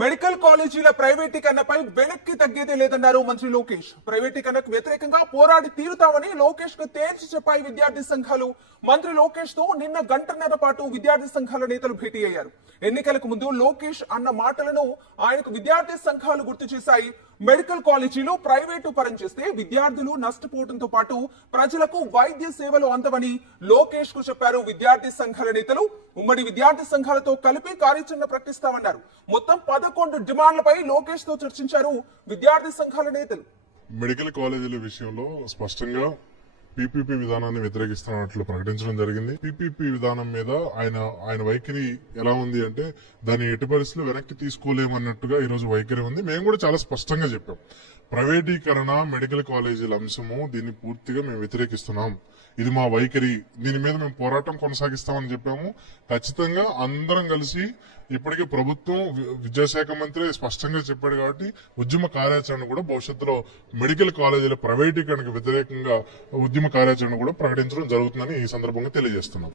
Medical కాలేజీల ప్రైవేటీకరణపై వెనక్కి తగ్గేదే లేదన్నారు మంత్రి లోకేష్. ప్రైవేటీకరణకు వ్యతిరేకంగా పోరాడి తీరుతామని లోకేష్ కు తేల్చి చెప్పాయి విద్యార్థి సంఘాలు. మంత్రి లోకేష్ తో నిన్న గంటన్నర పాటు విద్యార్థి సంఘాల నేతలు భేటీ అయ్యారు. ఎన్నికలకు ముందు లోకేష్ అన్న మాటలను ఆయనకు విద్యార్థి సంఘాలు గుర్తు చేశాయి. మెడికల్ కాలేజీలు ప్రైవేటు పరం చేస్తే విద్యార్థులు నష్టపోవడంతో పాటు ప్రజలకు వైద్య సేవలు అందవని లోకేష్ కు చెప్పారు విద్యార్థి సంఘాల నేతలు. ఉమ్మడి విద్యార్థి సంఘాలతో కలిపి కార్యాచరణ ప్రకటిస్తామన్నారు. మొత్తం 11 డిమాండ్లపై లోకేష్ తో చర్చించారు విద్యార్థి సంఘాల నేతలు. మెడికల్ కాలేజీల విషయంలో స్పష్టంగా పీపీపీ విధానాన్ని వ్యతిరేకిస్తున్నట్లు ప్రకటించడం జరిగింది. పీపీపీ విధానం మీద ఆయన వైఖరి ఎలా ఉంది అంటే దాన్ని ఎట్టి పరిస్థితుల్లో వెనక్కి తీసుకోలేమన్నట్టుగా ఈ రోజు వైఖరి ఉంది. మేము కూడా చాలా స్పష్టంగా చెప్పాం, ప్రైవేటీకరణ మెడికల్ కాలేజీల అంశము దీన్ని పూర్తిగా మేము వ్యతిరేకిస్తున్నాం, ఇది మా వైఖరి, దీని మీద మేము పోరాటం కొనసాగిస్తామని చెప్పాము. ఖచ్చితంగా అందరం కలిసి ఇప్పటికే ప్రభుత్వం విద్యాశాఖ మంత్రి స్పష్టంగా చెప్పాడు కాబట్టి ఉద్యమ కార్యాచరణ కూడా భవిష్యత్తులో మెడికల్ కాలేజీల ప్రైవేటీకరణకు వ్యతిరేకంగా ఉద్యమ కార్యాచరణ కూడా ప్రకటించడం జరుగుతుందని ఈ సందర్భంగా తెలియజేస్తున్నాం.